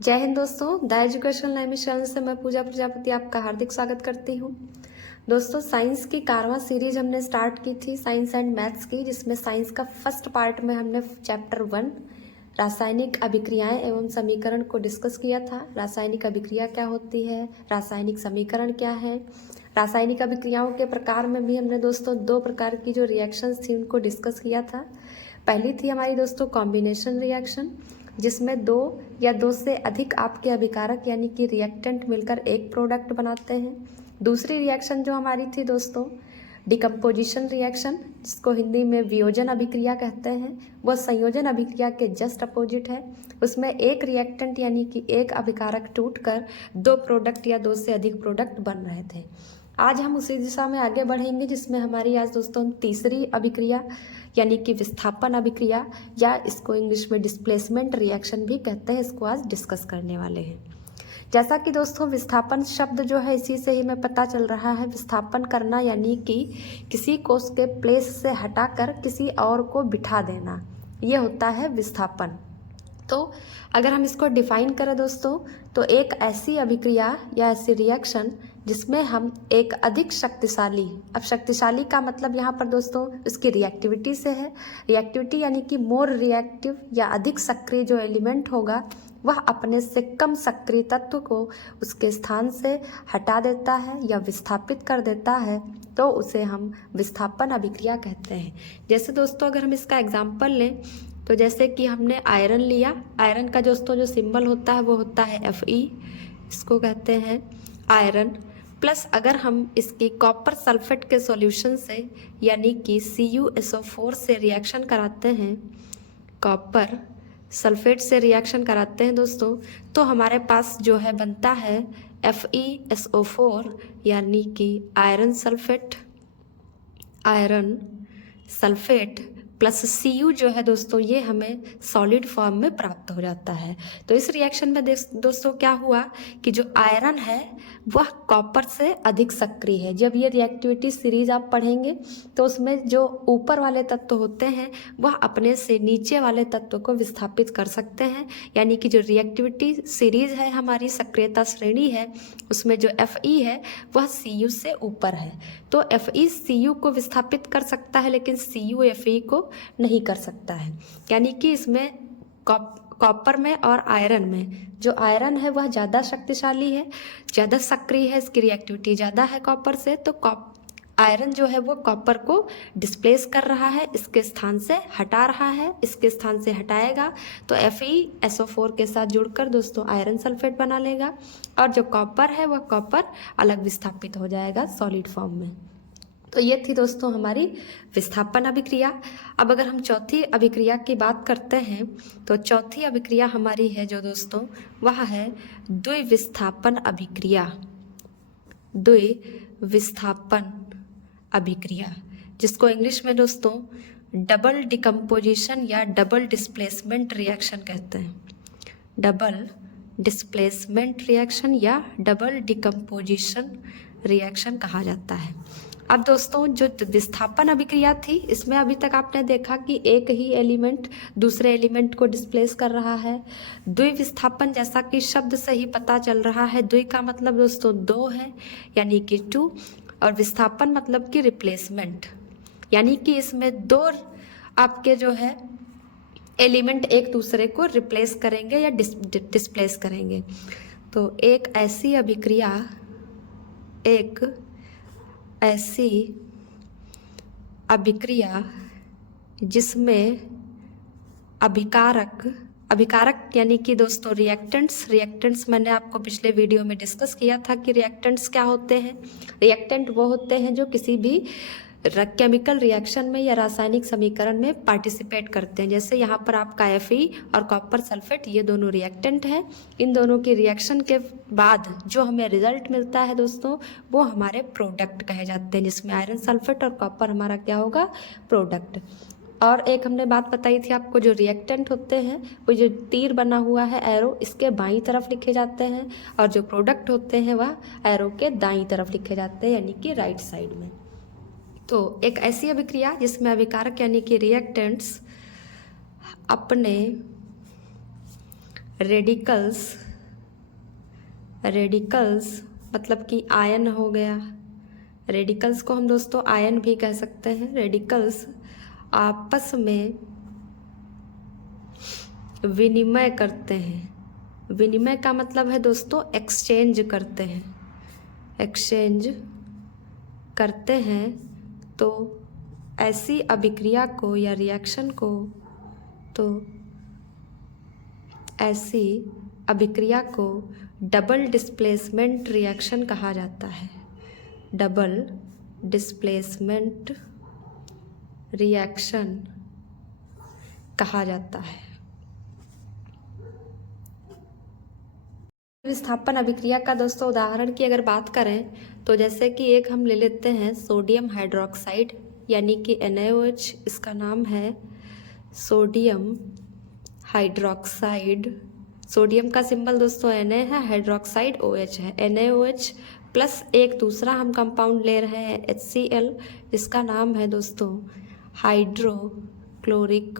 जय हिंद दोस्तों, the educational live channel से मैं पूजा प्रजापति आपका हार्दिक स्वागत करती हूँ। दोस्तों, साइंस की 11वां सीरीज हमने स्टार्ट की थी साइंस एंड मैथ्स की, जिसमें साइंस का फर्स्ट पार्ट में हमने चैप्टर 1 रासायनिक अभिक्रियाएं एवं समीकरण को डिस्कस किया था। रासायनिक अभिक्रिया क्या होती है, रासायनिक समीकरण क्या है। रासायनिक अभिक्रियाओं के प्रकार में भी हमने दोस्तों 2 प्रकार की जो रिएक्शंस थी उनको डिस्कस किया था। पहली थी हमारी दोस्तों कॉम्बिनेशन रिएक्शन, जिसमें 2 या 2 से अधिक आपके अभिकारक यानी कि रिएक्टेंट मिलकर एक प्रोडक्ट बनाते हैं। दूसरी रिएक्शन जो हमारी थी दोस्तों डिकम्पोजिशन रिएक्शन, जिसको हिंदी में वियोजन अभिक्रिया कहते हैं, वह संयोजन अभिक्रिया के जस्ट अपोजिट है। उसमें एक रिएक्टेंट यानी कि एक अभिकारक टूटकर 2 प्रोडक्ट या 2 से अधिक प्रोडक्ट बन रहे थे। आज हम उसी दिशा में आगे बढ़ेंगे, जिसमें हमारी आज दोस्तों तीसरी अभिक्रिया यानी कि विस्थापन अभिक्रिया, या इसको इंग्लिश में डिस्प्लेसमेंट रिएक्शन भी कहते हैं, इसको आज डिस्कस करने वाले हैं। जैसा कि दोस्तों विस्थापन शब्द जो है इसी से ही हमें पता चल रहा है। विस्थापन करना यानी कि किसी को उसके प्लेस से हटाकर किसी और को बिठा देना, ये होता है विस्थापन। तो अगर हम इसको डिफाइन करें दोस्तों, तो एक ऐसी अभिक्रिया या ऐसी रिएक्शन जिसमें हम एक अधिक शक्तिशाली, अब शक्तिशाली का मतलब यहाँ पर दोस्तों उसकी रिएक्टिविटी से है। रिएक्टिविटी यानी कि मोर रिएक्टिव या अधिक सक्रिय जो एलिमेंट होगा वह अपने से कम सक्रिय तत्व को उसके स्थान से हटा देता है या विस्थापित कर देता है, तो उसे हम विस्थापन अभिक्रिया कहते हैं। जैसे दोस्तों अगर हम इसका एग्जाम्पल लें, तो जैसे कि हमने आयरन लिया, आयरन का दोस्तों जो सिंबल होता है वो होता है Fe, इसको कहते हैं आयरन। प्लस अगर हम इसकी कॉपर सल्फेट के सॉल्यूशन से यानी कि CuSO4 से रिएक्शन कराते हैं, कॉपर सल्फेट से रिएक्शन कराते हैं दोस्तों, तो हमारे पास जो है बनता है FeSO4 यानी कि आयरन सल्फेट प्लस Cu जो है दोस्तों ये हमें सॉलिड फॉर्म में प्राप्त हो जाता है। तो इस रिएक्शन में दोस्तों क्या हुआ कि जो आयरन है वह कॉपर से अधिक सक्रिय है। जब ये रिएक्टिविटी सीरीज आप पढ़ेंगे तो उसमें जो ऊपर वाले तत्व होते हैं वह अपने से नीचे वाले तत्व को विस्थापित कर सकते हैं, यानी कि जो रिएक्टिविटी सीरीज है हमारी सक्रियता श्रेणी है उसमें जो Fe है वह Cu से ऊपर है। तो Fe Cu को विस्थापित कर सकता है लेकिन Cu Fe को नहीं कर सकता है। यानी कि इसमें कॉपर में और आयरन में जो आयरन है वह ज़्यादा शक्तिशाली है, ज़्यादा सक्रिय है, इसकी रिएक्टिविटी ज़्यादा है कॉपर से, तो आयरन जो है वो कॉपर को डिस्प्लेस कर रहा है, इसके स्थान से हटा रहा है, इसके स्थान से हटाएगा तो FeSO4 के साथ जुड़कर दोस्तों आयरन सल्फेट बना लेगा, और जो कॉपर है वह कॉपर अलग विस्थापित हो जाएगा सॉलिड फॉर्म में। तो ये थी दोस्तों हमारी विस्थापन अभिक्रिया। अब अगर हम चौथी अभिक्रिया की बात करते हैं, तो चौथी अभिक्रिया हमारी है जो दोस्तों वह है द्विविस्थापन अभिक्रिया। द्विविस्थापन अभिक्रिया, जिसको इंग्लिश में दोस्तों डबल डिकम्पोजिशन या डबल डिस्प्लेसमेंट रिएक्शन कहते हैं। डबल डिस्प्लेसमेंट रिएक्शन या डबल डिकम्पोजिशन रिएक्शन कहा जाता है। अब दोस्तों जो विस्थापन अभिक्रिया थी इसमें अभी तक आपने देखा कि एक ही एलिमेंट दूसरे एलिमेंट को डिस्प्लेस कर रहा है। द्विविस्थापन जैसा कि शब्द से ही पता चल रहा है, द्वि का मतलब दोस्तों 2 है यानी कि 2, और विस्थापन मतलब कि रिप्लेसमेंट, यानी कि इसमें 2 आपके जो है एलिमेंट एक दूसरे को रिप्लेस करेंगे या डिस्प्लेस करेंगे। तो एक ऐसी अभिक्रिया जिसमें अभिकारक यानी कि दोस्तों रिएक्टेंट्स मैंने आपको पिछले वीडियो में डिस्कस किया था कि रिएक्टेंट्स क्या होते हैं। रिएक्टेंट वो होते हैं जो किसी भी केमिकल रिएक्शन में या रासायनिक समीकरण में पार्टिसिपेट करते हैं। जैसे यहाँ पर आपका Fe और कॉपर सल्फेट ये दोनों रिएक्टेंट हैं। इन दोनों की रिएक्शन के बाद जो हमें रिजल्ट मिलता है दोस्तों वो हमारे प्रोडक्ट कहे जाते हैं, जिसमें आयरन सल्फेट और कॉपर हमारा क्या होगा, प्रोडक्ट। और एक हमने बात बताई थी आपको, जो रिएक्टेंट होते हैं वो जो तीर बना हुआ है एरो, इसके बाईं तरफ लिखे जाते हैं, और जो प्रोडक्ट होते हैं वह एरो के दाईं तरफ लिखे जाते हैं यानी कि राइट साइड में। तो एक ऐसी अभिक्रिया जिसमें अभिकारक यानी कि रिएक्टेंट्स अपने रेडिकल्स रेडिकल्स मतलब कि आयन हो गया, रेडिकल्स को हम दोस्तों आयन भी कह सकते हैं। रेडिकल्स आपस में विनिमय करते हैं। विनिमय का मतलब है दोस्तों एक्सचेंज करते हैं, एक्सचेंज करते हैं। तो ऐसी अभिक्रिया को या रिएक्शन को, तो ऐसी अभिक्रिया को डबल डिस्प्लेसमेंट रिएक्शन कहा जाता है। डबल डिस्प्लेसमेंट रिएक्शन कहा जाता है। विस्थापन अभिक्रिया का दोस्तों उदाहरण की अगर बात करें तो जैसे कि एक हम ले लेते हैं सोडियम हाइड्रोक्साइड यानी कि NaOH, इसका नाम है सोडियम हाइड्रोक्साइड। सोडियम का सिंबल दोस्तों Na है, हाइड्रोक्साइड OH है। NaOH प्लस एक दूसरा हम कंपाउंड ले रहे हैं HCl, जिसका नाम है दोस्तों हाइड्रोक्लोरिक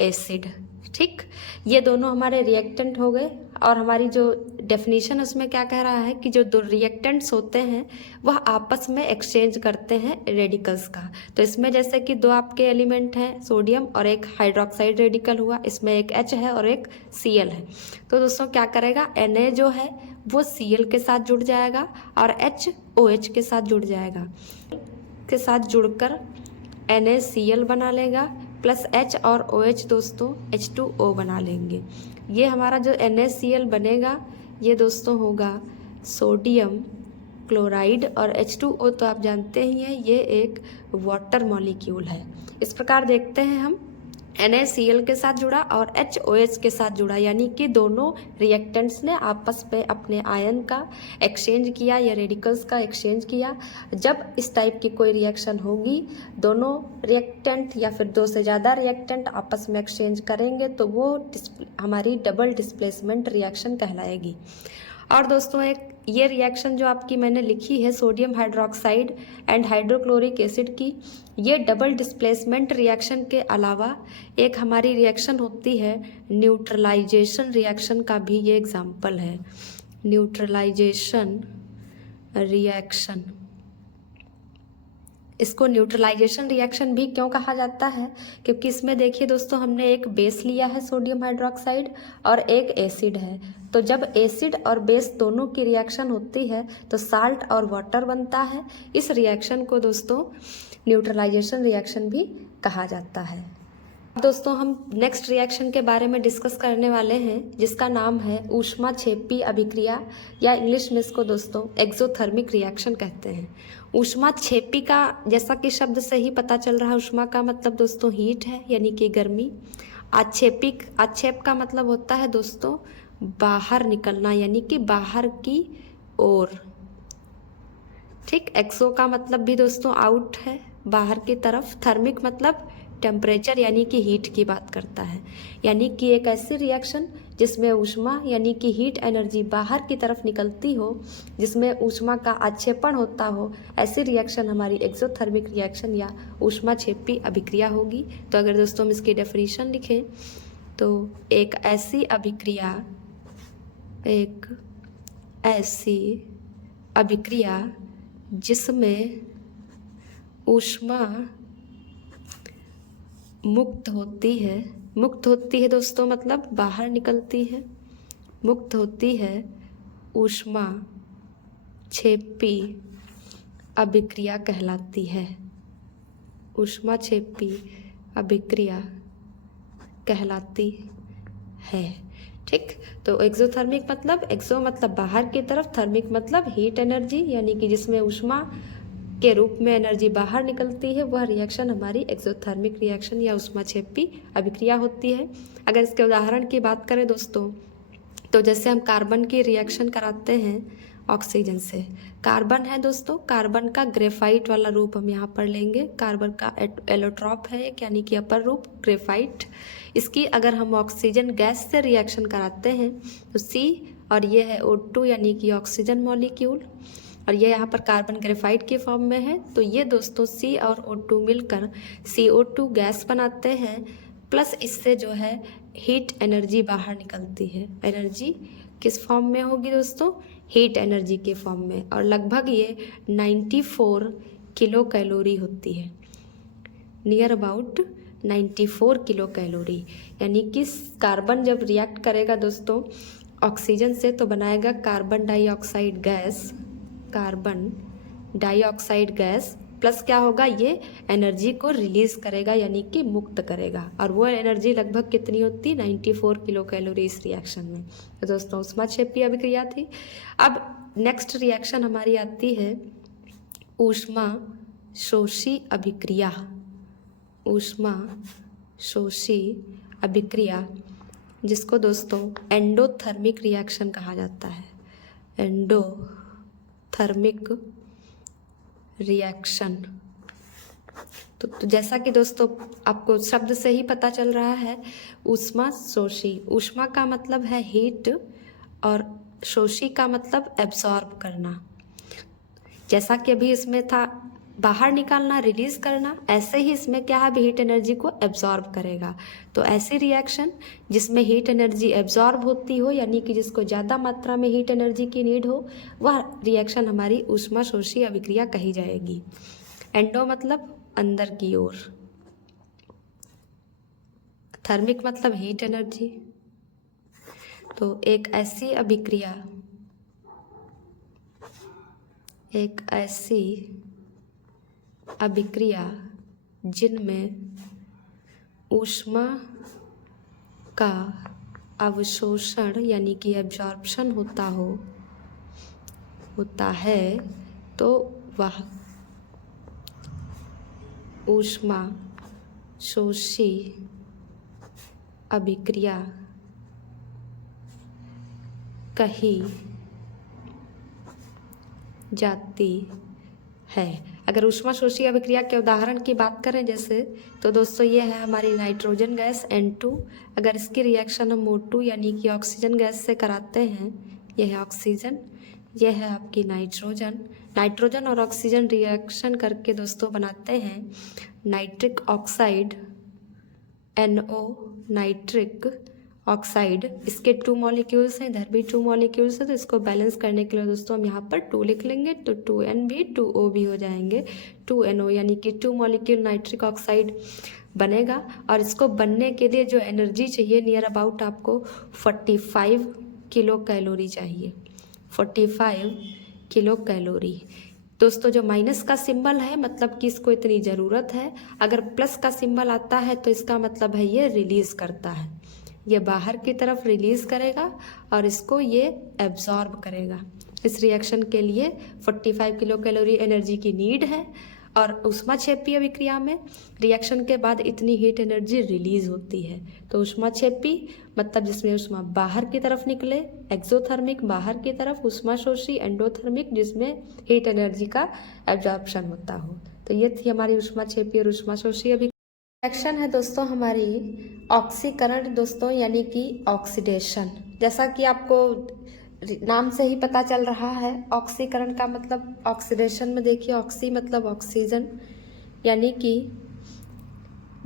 एसिड। ठीक, ये दोनों हमारे रिएक्टेंट हो गए। और हमारी जो डेफिनेशन उसमें क्या कह रहा है कि जो दो रिएक्टेंट्स होते हैं वह आपस में एक्सचेंज करते हैं रेडिकल्स का। तो इसमें जैसे कि दो आपके एलिमेंट हैं, सोडियम और एक हाइड्रोक्साइड रेडिकल हुआ, इसमें एक H है और एक Cl है। तो दोस्तों क्या करेगा, Na जो है वो Cl के साथ जुड़ जाएगा और H OH के साथ जुड़ जाएगा, के साथ जुड़कर NaCl बना लेगा प्लस H और OH दोस्तों H2O बना लेंगे। ये हमारा जो NaCl बनेगा ये दोस्तों होगा सोडियम क्लोराइड, और H2O तो आप जानते ही हैं ये एक वाटर मॉलिक्यूल है। इस प्रकार देखते हैं हम NaCl के साथ जुड़ा और HOH के साथ जुड़ा, यानी कि दोनों रिएक्टेंट्स ने आपस में अपने आयन का एक्सचेंज किया या रेडिकल्स का एक्सचेंज किया। जब इस टाइप की कोई रिएक्शन होगी, दोनों रिएक्टेंट या फिर दो से ज़्यादा रिएक्टेंट आपस में एक्सचेंज करेंगे तो वो हमारी डबल डिस्प्लेसमेंट रिएक्शन कहलाएगी। और दोस्तों एक ये रिएक्शन जो आपकी मैंने लिखी है sodium hydroxide and hydrochloric acid की, ये डबल डिस्प्लेसमेंट रिएक्शन के अलावा एक हमारी रिएक्शन होती है न्यूट्रलाइजेशन रिएक्शन का भी ये एग्जाम्पल है। न्यूट्रलाइजेशन रिएक्शन, इसको न्यूट्रलाइजेशन रिएक्शन भी क्यों कहा जाता है, क्योंकि इसमें देखिए दोस्तों हमने एक बेस लिया है सोडियम हाइड्रोक्साइड और एक एसिड है। तो जब एसिड और बेस दोनों की रिएक्शन होती है तो साल्ट और वाटर बनता है। इस रिएक्शन को दोस्तों न्यूट्रलाइजेशन रिएक्शन भी कहा जाता है। अब दोस्तों हम नेक्स्ट रिएक्शन के बारे में डिस्कस करने वाले हैं जिसका नाम है ऊष्माक्षेपी अभिक्रिया, या इंग्लिश में इसको दोस्तों एक्सोथर्मिक रिएक्शन कहते हैं। ऊष्माक्षेपी का जैसा कि शब्द से ही पता चल रहा है, ऊष्मा का मतलब दोस्तों हीट है यानी कि गर्मी। आक्षेप का मतलब होता है दोस्तों बाहर निकलना यानी कि बाहर की ओर। ठीक, एक्सो का मतलब भी दोस्तों आउट है, बाहर की तरफ। थर्मिक मतलब टेम्परेचर यानी कि हीट की बात करता है, यानी कि एक ऐसी रिएक्शन जिसमें ऊष्मा यानी कि हीट एनर्जी बाहर की तरफ निकलती हो, जिसमें ऊष्मा का आक्षेपण होता हो, ऐसी रिएक्शन हमारी एक्सोथर्मिक रिएक्शन या ऊष्माक्षेपी अभिक्रिया होगी। तो अगर दोस्तों हम इसकी डेफिनेशन लिखें तो एक ऐसी अभिक्रिया जिसमें ऊष्मा मुक्त होती है दोस्तों, मतलब बाहर निकलती है, मुक्त होती है, ऊष्माक्षेपी अभिक्रिया कहलाती है। ऊष्माक्षेपी अभिक्रिया कहलाती है। ठीक, तो एक्सोथर्मिक मतलब, एक्सो मतलब बाहर की तरफ, थर्मिक मतलब हीट एनर्जी यानी कि जिसमें ऊष्मा के रूप में एनर्जी बाहर निकलती है, वह रिएक्शन हमारी एक्सोथर्मिक रिएक्शन या ऊष्माक्षेपी अभिक्रिया होती है। अगर इसके उदाहरण की बात करें दोस्तों, तो जैसे हम कार्बन की रिएक्शन कराते हैं ऑक्सीजन से। कार्बन है दोस्तों, कार्बन का ग्रेफाइट वाला रूप हम यहाँ पर लेंगे। कार्बन का एलोट्रॉप है एक, यानी कि अपर रूप ग्रेफाइट। इसकी अगर हम ऑक्सीजन गैस से रिएक्शन कराते हैं तो C, और ये है O2 यानी कि ऑक्सीजन मॉलिक्यूल, और ये यहाँ पर कार्बन ग्रेफाइट के फॉर्म में है। तो ये दोस्तों C और O2 मिलकर CO2 गैस बनाते हैं, प्लस इससे जो है हीट एनर्जी बाहर निकलती है। एनर्जी किस फॉर्म में होगी दोस्तों? हीट एनर्जी के फॉर्म में, और लगभग ये 94 किलो कैलोरी होती है, नियर अबाउट 94 किलो कैलोरी। यानी कि कार्बन जब रिएक्ट करेगा दोस्तों ऑक्सीजन से तो बनाएगा carbon dioxide gas, carbon dioxide gas plus क्या होगा, ये एनर्जी को रिलीज करेगा यानी कि मुक्त करेगा, और वो एनर्जी लगभग कितनी होती है? 94 किलो कैलोरी इस रिएक्शन में। तो दोस्तों ऊष्माक्षेपी अभिक्रिया थी। अब नेक्स्ट रिएक्शन हमारी आती है ऊष्मा शोषी अभिक्रिया। ऊष्मा शोषी अभिक्रिया, जिसको दोस्तों एंडोथर्मिक रिएक्शन कहा जाता है। Endothermic reaction. तो जैसा कि दोस्तों आपको शब्द से ही पता चल रहा है, ऊष्मा शोषी, ऊष्मा का मतलब है हीट और शोषी का मतलब एब्सॉर्ब करना। जैसा कि अभी इसमें था बाहर निकालना, रिलीज करना, ऐसे ही इसमें क्या है, हीट एनर्जी को एब्जॉर्ब करेगा। तो ऐसी रिएक्शन जिसमें हीट एनर्जी एब्जॉर्ब होती हो, यानी कि जिसको ज़्यादा मात्रा में हीट एनर्जी की नीड हो, वह रिएक्शन हमारी ऊष्मा शोषी अभिक्रिया कही जाएगी। एंडो मतलब अंदर की ओर, थर्मिक मतलब हीट एनर्जी। तो एक ऐसी अभिक्रिया जिनमें ऊष्मा का अवशोषण यानी कि एब्जॉर्प्शन होता है, तो वह ऊष्मा शोषी अभिक्रिया कही जाती है। अगर ऊष्मा शोषी अभिक्रिया के उदाहरण की बात करें जैसे, तो दोस्तों ये है हमारी नाइट्रोजन गैस N2। अगर इसकी रिएक्शन हम O2 यानी कि ऑक्सीजन गैस से कराते हैं, यह है ऑक्सीजन, यह है आपकी नाइट्रोजन और ऑक्सीजन रिएक्शन करके दोस्तों बनाते हैं nitric oxide NO, nitric oxide. इसके 2 मॉलिक्यूल्स हैं, इधर भी 2 मॉलिक्यूल्स हैं, तो इसको बैलेंस करने के लिए दोस्तों हम यहाँ पर 2 लिख लेंगे, तो 2N भी 2O भी हो जाएंगे, 2NO यानी कि 2 मॉलिक्यूल नाइट्रिक ऑक्साइड बनेगा। और इसको बनने के लिए जो एनर्जी चाहिए, नियर अबाउट आपको 45 किलो कैलोरी चाहिए, 45 किलो कैलोरी। दोस्तों जो माइनस का सिंबल है मतलब कि इसको इतनी ज़रूरत है, अगर प्लस का सिंबल आता है तो इसका मतलब है ये रिलीज करता है, ये बाहर की तरफ रिलीज करेगा और इसको ये एब्जॉर्ब करेगा। इस रिएक्शन के लिए 45 किलो कैलोरी एनर्जी की नीड है, और ऊष्माक्षेपी अभिक्रिया में रिएक्शन के बाद इतनी हीट एनर्जी रिलीज होती है। तो ऊष्माक्षेपी मतलब जिसमें ऊष्मा बाहर की तरफ निकले, एक्सोथर्मिक बाहर की तरफ, ऊष्माशोषी एंडोथर्मिक जिसमें हीट एनर्जी का एब्जॉर्प्शन होता हो। तो ये थी हमारी ऊष्माक्षेपी और ऊष्माशोषी अभिक्रिया। रिएक्शन है दोस्तों हमारी ऑक्सीकरण दोस्तों, यानी कि ऑक्सीडेशन। जैसा कि आपको नाम से ही पता चल रहा है, ऑक्सीकरण का मतलब ऑक्सीडेशन में देखिए, ऑक्सी मतलब ऑक्सीजन, यानी कि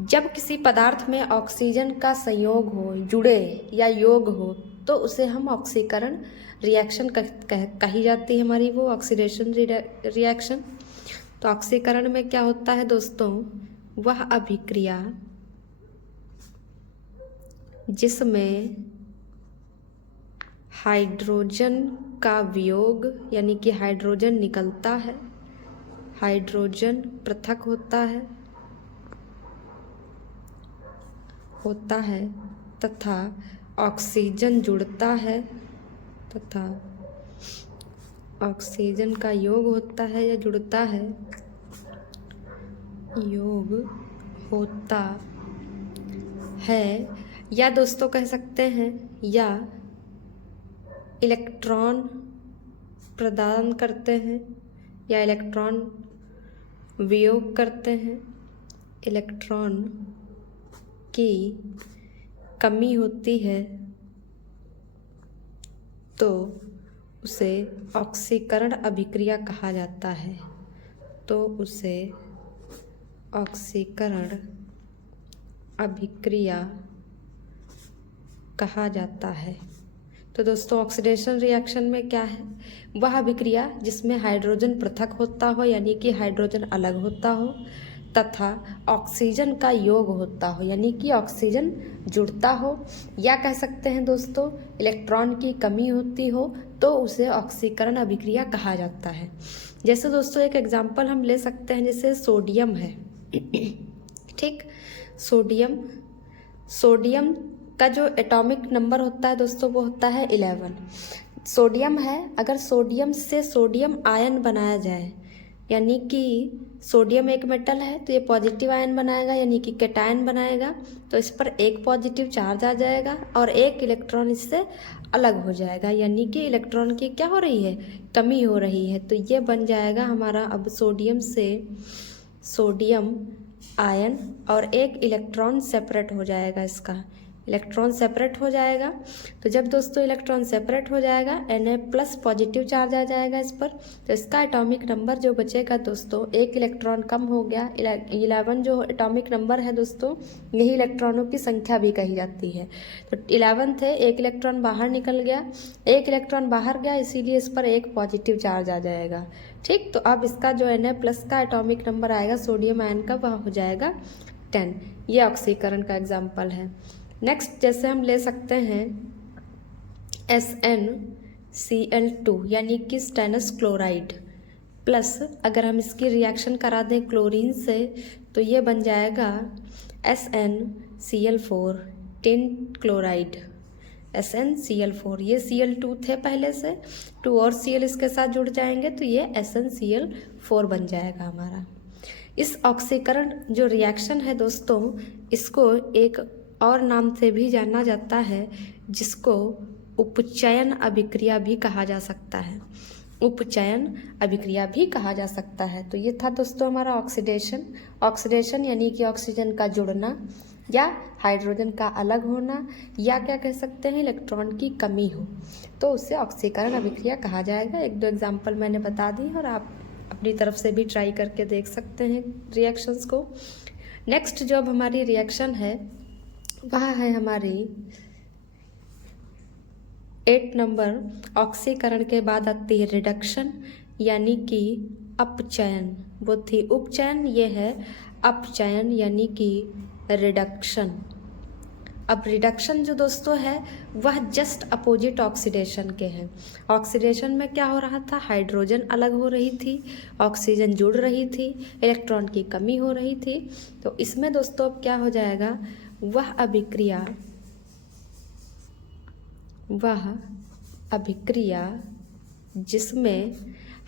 जब किसी पदार्थ में ऑक्सीजन का संयोग हो, जुड़े या योग हो, तो उसे हम ऑक्सीकरण रिएक्शन कही जाती है हमारी, वो ऑक्सीडेशन रिएक्शन। तो ऑक्सीकरण में क्या होता है दोस्तों, वह अभिक्रिया जिसमें हाइड्रोजन का वियोग यानी कि हाइड्रोजन निकलता है, हाइड्रोजन पृथक होता है तथा ऑक्सीजन जुड़ता है, तथा ऑक्सीजन का योग होता है या जुड़ता है, योग होता है, या दोस्तों कह सकते हैं या इलेक्ट्रॉन प्रदान करते हैं या इलेक्ट्रॉन वियोग करते हैं। इलेक्ट्रॉन की कमी होती है तो उसे ऑक्सीकरण अभिक्रिया कहा जाता है, तो उसे ऑक्सीकरण अभिक्रिया कहा जाता है। तो दोस्तों ऑक्सीडेशन रिएक्शन में क्या है, वह अभिक्रिया जिसमें हाइड्रोजन पृथक होता हो यानी कि हाइड्रोजन अलग होता हो तथा ऑक्सीजन का योग होता हो यानी कि ऑक्सीजन जुड़ता हो, या कह सकते हैं दोस्तों इलेक्ट्रॉन की कमी होती हो तो उसे ऑक्सीकरण अभिक्रिया कहा जाता है। जैसे दोस्तों एक एग्जांपल हम ले सकते हैं, जैसे सोडियम है ठीक, सोडियम का जो एटॉमिक नंबर होता है दोस्तों वो होता है 11। सोडियम है, अगर सोडियम से सोडियम आयन बनाया जाए यानी कि सोडियम एक मेटल है तो ये पॉजिटिव आयन बनाएगा यानी कि कैटायन बनाएगा, तो इस पर एक पॉजिटिव चार्ज आ जाएगा और एक इलेक्ट्रॉन इससे अलग हो जाएगा यानी कि इलेक्ट्रॉन की क्या हो रही है, कमी हो रही है। तो ये बन जाएगा हमारा अब सोडियम से सोडियम आयन और एक इलेक्ट्रॉन सेपरेट हो जाएगा, इसका इलेक्ट्रॉन सेपरेट हो जाएगा। तो जब दोस्तों इलेक्ट्रॉन सेपरेट हो जाएगा Na+ पॉजिटिव चार्ज आ जाएगा इस पर, तो इसका एटॉमिक नंबर जो बचेगा दोस्तों, एक इलेक्ट्रॉन कम हो गया। 11 जो एटॉमिक नंबर है दोस्तों, यही इलेक्ट्रॉनों की संख्या भी कही जाती है। तो 11 थे, एक इलेक्ट्रॉन बाहर निकल गया, एक इलेक्ट्रॉन बाहर गया इसीलिए इस पर एक पॉजिटिव चार्ज आ जाएगा ठीक। तो अब इसका जो Na+ का एटॉमिक नंबर आएगा सोडियम आयन का, वह हो जाएगा 10। ये ऑक्सीकरण का एग्जाम्पल है। नेक्स्ट जैसे हम ले सकते हैं SnCl2 यानी कि स्टेनस क्लोराइड प्लस, अगर हम इसकी रिएक्शन करा दें क्लोरीन से तो ये बन जाएगा SnCl4 टिन क्लोराइड। SnCl4, ये Cl2 थे पहले से, 2 और Cl इसके साथ जुड़ जाएंगे तो ये SnCl4 बन जाएगा हमारा। इस ऑक्सीकरण जो रिएक्शन है दोस्तों, इसको एक और नाम से भी जाना जाता है जिसको उपचयन अभिक्रिया भी कहा जा सकता है, उपचयन अभिक्रिया भी कहा जा सकता है। तो ये था दोस्तों हमारा ऑक्सीडेशन यानी कि ऑक्सीजन का जुड़ना या हाइड्रोजन का अलग होना, या क्या कह सकते हैं इलेक्ट्रॉन की कमी हो तो उसे ऑक्सीकरण अभिक्रिया कहा जाएगा। 1-2 एग्जाम्पल मैंने बता दी और आप अपनी तरफ से भी ट्राई करके देख सकते हैं रिएक्शंस को। नेक्स्ट जो अब हमारी रिएक्शन है वह है हमारी 8 नंबर। ऑक्सीकरण के बाद आती है रिडक्शन यानी कि अपचयन, वो थी उपचयन, ये है अपचयन यानी कि रिडक्शन। अब रिडक्शन जो दोस्तों है वह जस्ट अपोजिट ऑक्सीडेशन के हैं। ऑक्सीडेशन में क्या हो रहा था, हाइड्रोजन अलग हो रही थी, ऑक्सीजन जुड़ रही थी, इलेक्ट्रॉन की कमी हो रही थी। तो इसमें दोस्तों अब क्या हो जाएगा, वह अभिक्रिया जिसमें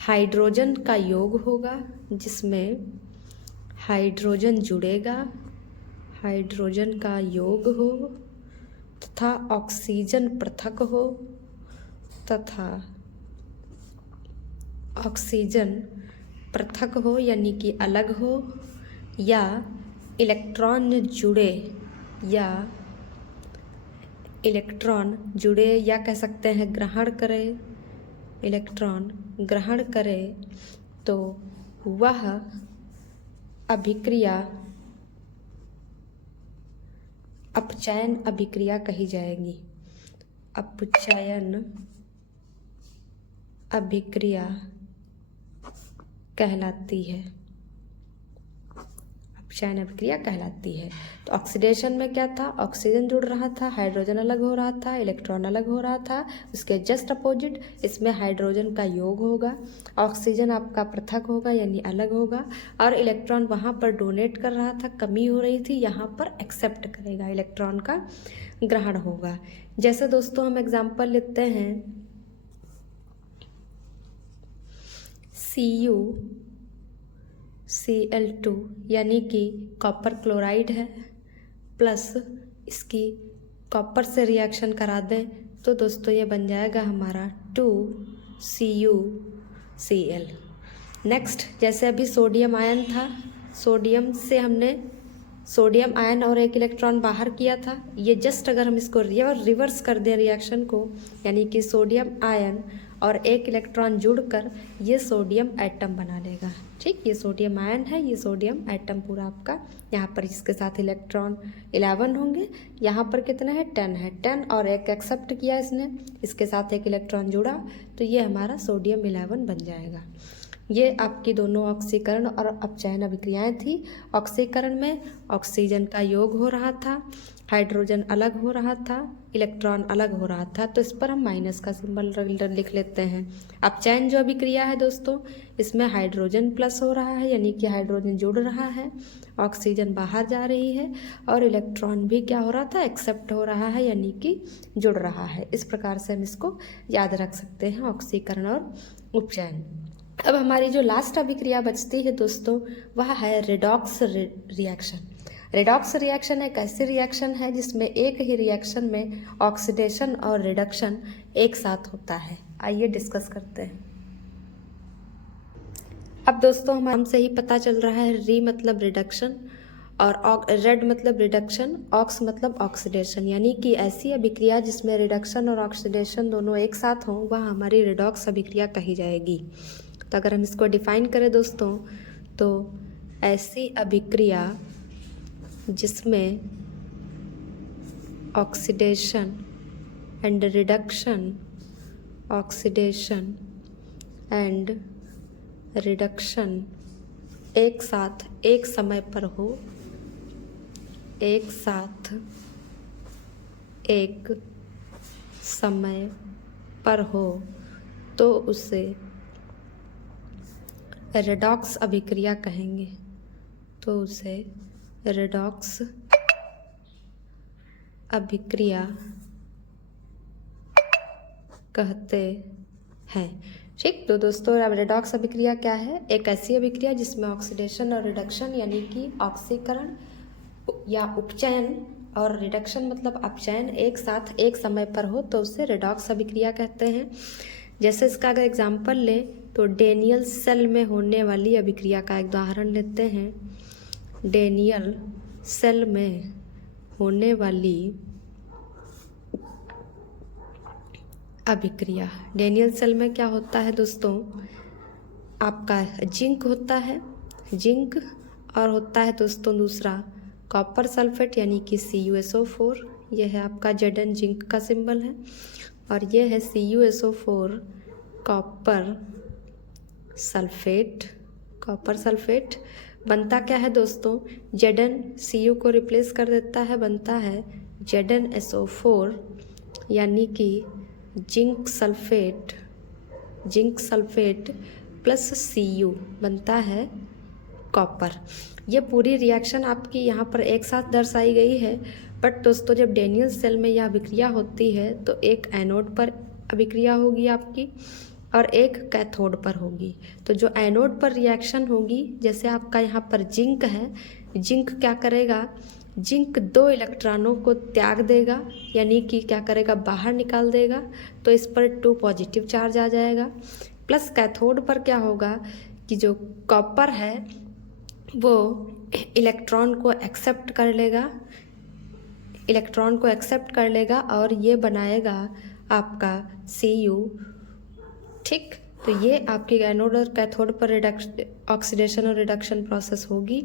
हाइड्रोजन का योग होगा, जिसमें हाइड्रोजन जुड़ेगा, हाइड्रोजन का योग हो तथा ऑक्सीजन पृथक हो तथा ऑक्सीजन पृथक हो यानी कि अलग हो, या इलेक्ट्रॉन जुड़े या कह सकते हैं ग्रहण करे, इलेक्ट्रॉन ग्रहण करे, तो वह अभिक्रिया अपचयन अभिक्रिया कही जाएगी। अपचयन अभिक्रिया कहलाती है, अपचयन अभिक्रिया कहलाती है। तो ऑक्सीडेशन में क्या था, ऑक्सीजन जुड़ रहा था, हाइड्रोजन अलग हो रहा था, इलेक्ट्रॉन अलग हो रहा था। उसके जस्ट अपोजिट इसमें हाइड्रोजन का योग होगा, ऑक्सीजन आपका पृथक होगा यानी अलग होगा, और इलेक्ट्रॉन वहाँ पर डोनेट कर रहा था, कमी हो रही थी, यहाँ पर एक्सेप्ट करेगा, इलेक्ट्रॉन का ग्रहण होगा। जैसे दोस्तों हम एग्जाम्पल लेते हैं CuCl2 यानी कि कॉपर क्लोराइड है, प्लस इसकी कॉपर से रिएक्शन करा दें तो दोस्तों ये बन जाएगा हमारा 2CuCl। नेक्स्ट जैसे अभी सोडियम आयन था, सोडियम से हमने सोडियम आयन और एक इलेक्ट्रॉन बाहर किया था। ये जस्ट अगर हम इसको रिवर्स कर दें रिएक्शन को, यानी कि सोडियम आयन और एक इलेक्ट्रॉन जुड़कर ये सोडियम एटम बना लेगा। ठीक, ये सोडियम आयन है, ये सोडियम एटम पूरा आपका। यहाँ पर इसके साथ इलेक्ट्रॉन 11 होंगे, यहाँ पर कितने हैं 10 है, 10 और एक एक्सेप्ट किया इसने, इसके साथ एक इलेक्ट्रॉन जुड़ा तो ये हमारा सोडियम 11 बन जाएगा। ये आपकी दोनों ऑक्सीकरण और अपचयन अभिक्रियाएं थी। ऑक्सीकरण में ऑक्सीजन का योग हो रहा था, हाइड्रोजन अलग हो रहा था, इलेक्ट्रॉन अलग हो रहा था, तो इस पर हम माइनस का सिंबल लिख लेते हैं। अपचयन जो अभिक्रिया है दोस्तों, इसमें हाइड्रोजन प्लस हो रहा है, यानी कि हाइड्रोजन जुड़ रहा है, ऑक्सीजन बाहर जा रही है और इलेक्ट्रॉन भी क्या हो रहा था, एक्सेप्ट हो रहा है, यानी कि जुड़ रहा है। इस प्रकार से हम इसको याद रख सकते हैं, ऑक्सीकरण और उपचयन। अब हमारी जो लास्ट अभिक्रिया बचती है दोस्तों, वह है रेडॉक्स रिएक्शन। रेडॉक्स रिएक्शन एक ऐसी रिएक्शन है जिसमें एक ही रिएक्शन में ऑक्सीडेशन और रिडक्शन एक साथ होता है। आइए डिस्कस करते हैं। अब दोस्तों हमसे ही पता चल रहा है, री मतलब रिडक्शन और रेड मतलब रिडक्शन, ऑक्स मतलब ऑक्सीडेशन, यानी कि ऐसी अभिक्रिया जिसमें रिडक्शन और ऑक्सीडेशन दोनों एक साथ हों वह हमारी रेडॉक्स अभिक्रिया कही जाएगी। तो अगर हम इसको डिफाइन करें दोस्तों, तो ऐसी अभिक्रिया जिसमें oxidation and reduction, oxidation and reduction एक साथ एक समय पर हो, एक साथ एक समय पर हो, तो उसे रेडॉक्स अभिक्रिया कहेंगे। तो उसे रेडॉक्स अभिक्रिया कहते हैं। ठीक, तो दोस्तों अब रेडॉक्स अभिक्रिया क्या है? एक ऐसी अभिक्रिया जिसमें ऑक्सीडेशन और रिडक्शन यानी कि ऑक्सीकरण या उपचयन और रिडक्शन मतलब अपचयन एक साथ एक समय पर हो, तो उसे रेडॉक्स अभिक्रिया कहते हैं। जैसे इसका अगर एग्जाम्पल ले तो डेनियल सेल में होने वाली अभिक्रिया का एक उदाहरण लेते हैं। डेनियल सेल में होने वाली अभिक्रिया, डेनियल सेल में क्या होता है दोस्तों, आपका जिंक होता है, जिंक और होता है दोस्तों दूसरा कॉपर सल्फेट यानी कि CuSO4। यह है आपका Zn जिंक का सिंबल है और यह है CuSO4 copper sulphate. Copper sulphate बनता क्या है दोस्तों, Zn Cu को रिप्लेस कर देता है, बनता है ZnSO4 यानी कि zinc sulphate, zinc sulphate plus Cu बनता है कॉपर। ये पूरी रिएक्शन आपकी यहाँ पर एक साथ दर्शाई गई है। बट दोस्तों जब डेनियल सेल में यह अभिक्रिया होती है तो एक एनोड पर अभिक्रिया होगी आपकी और एक कैथोड पर होगी। तो जो एनोड पर रिएक्शन होगी, जैसे आपका यहाँ पर जिंक है, जिंक क्या करेगा, जिंक 2 इलेक्ट्रॉनों को त्याग देगा यानी कि क्या करेगा, बाहर निकाल देगा, तो इस पर 2 पॉजिटिव चार्ज आ जाएगा। प्लस कैथोड पर क्या होगा कि जो कॉपर है वो इलेक्ट्रॉन को एक्सेप्ट कर लेगा, इलेक्ट्रॉन को एक्सेप्ट कर लेगा और ये बनाएगा आपका Cu। ठीक, तो ये आपकी एनोड और कैथोड पर ऑक्सीडेशन और रिडक्शन प्रोसेस होगी।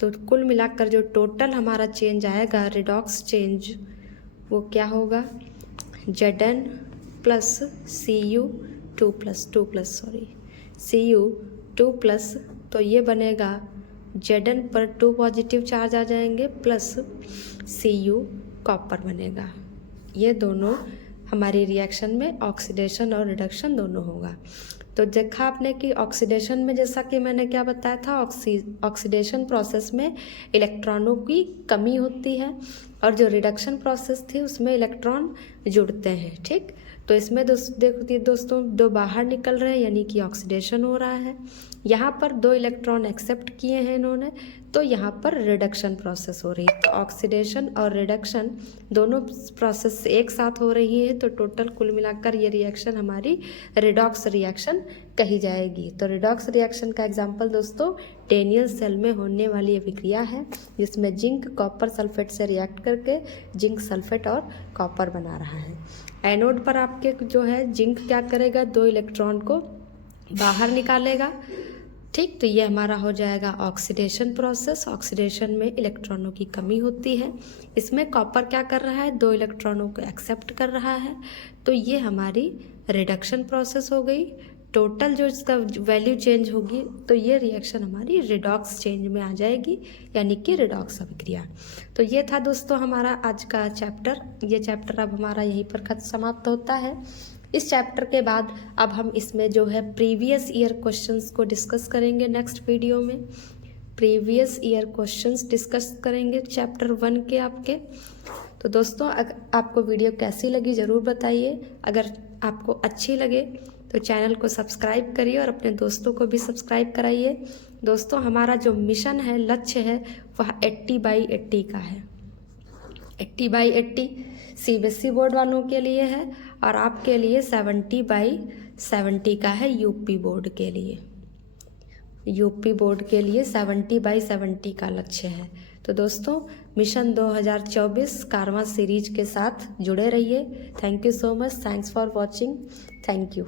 तो कुल मिलाकर जो टोटल हमारा चेंज आएगा, रिडॉक्स चेंज, वो क्या होगा, Zn प्लस Cu2 प्लस, तो ये बनेगा Zn पर 2 पॉजिटिव चार्ज आ जाएंगे प्लस Cu कॉपर बनेगा। ये दोनों हमारी रिएक्शन में ऑक्सीडेशन और रिडक्शन दोनों होगा। तो देखा आपने कि ऑक्सीडेशन में जैसा कि मैंने क्या बताया था, ऑक्सीडेशन प्रोसेस में इलेक्ट्रॉनों की कमी होती है और जो रिडक्शन प्रोसेस थी उसमें इलेक्ट्रॉन जुड़ते हैं। ठीक, तो इसमें देखिए दोस्तों 2 बाहर निकल रहे हैं यानी कि ऑक्सीडेशन हो रहा है यहाँ पर 2 इलेक्ट्रॉन एक्सेप्ट किए हैं इन्होंने, तो यहाँ पर रिडक्शन प्रोसेस हो रही है। तो ऑक्सीडेशन और रिडक्शन दोनों प्रोसेस एक साथ हो रही है, तो टोटल कुल मिलाकर ये रिएक्शन हमारी रिडॉक्स रिएक्शन कही जाएगी। तो रिडॉक्स रिएक्शन का एग्जांपल दोस्तों डेनियल सेल में होने वाली अभिक्रिया है, जिसमें जिंक कॉपर सल्फेट से रिएक्ट करके जिंक सल्फेट और कॉपर बना रहा है। एनोड पर आपके जो है जिंक क्या करेगा, 2 इलेक्ट्रॉन को बाहर निकालेगा, ठीक। तो ये हमारा हो जाएगा ऑक्सीडेशन प्रोसेस। ऑक्सीडेशन में इलेक्ट्रॉनों की कमी होती है। इसमें कॉपर क्या कर रहा है, 2 इलेक्ट्रॉनों को एक्सेप्ट कर रहा है, तो ये हमारी रिडक्शन प्रोसेस हो गई। टोटल जो इसका वैल्यू चेंज होगी, तो ये रिएक्शन हमारी रिडॉक्स चेंज में आ जाएगी, यानी कि रिडॉक्स अभिक्रिया। तो ये था दोस्तों हमारा आज का चैप्टर। ये चैप्टर अब हमारा यहीं पर समाप्त होता है। इस चैप्टर के बाद अब हम इसमें जो है प्रीवियस ईयर क्वेश्चंस को डिस्कस करेंगे। नेक्स्ट वीडियो में प्रीवियस ईयर क्वेश्चंस डिस्कस करेंगे चैप्टर 1 के आपके। तो दोस्तों आपको वीडियो कैसी लगी ज़रूर बताइए। अगर आपको अच्छी लगे तो चैनल को सब्सक्राइब करिए और अपने दोस्तों को भी सब्सक्राइब कराइए। दोस्तों हमारा जो मिशन है, लक्ष्य है, वह 80/80 का है। 80/80 CBSE बोर्ड वालों के लिए है और आपके लिए 70/70 का है यूपी बोर्ड के लिए। यूपी बोर्ड के लिए 70/70 का लक्ष्य है। तो दोस्तों मिशन 2024 कारवां सीरीज के साथ जुड़े रहिए। Thank you so much. Thanks for watching. Thank you.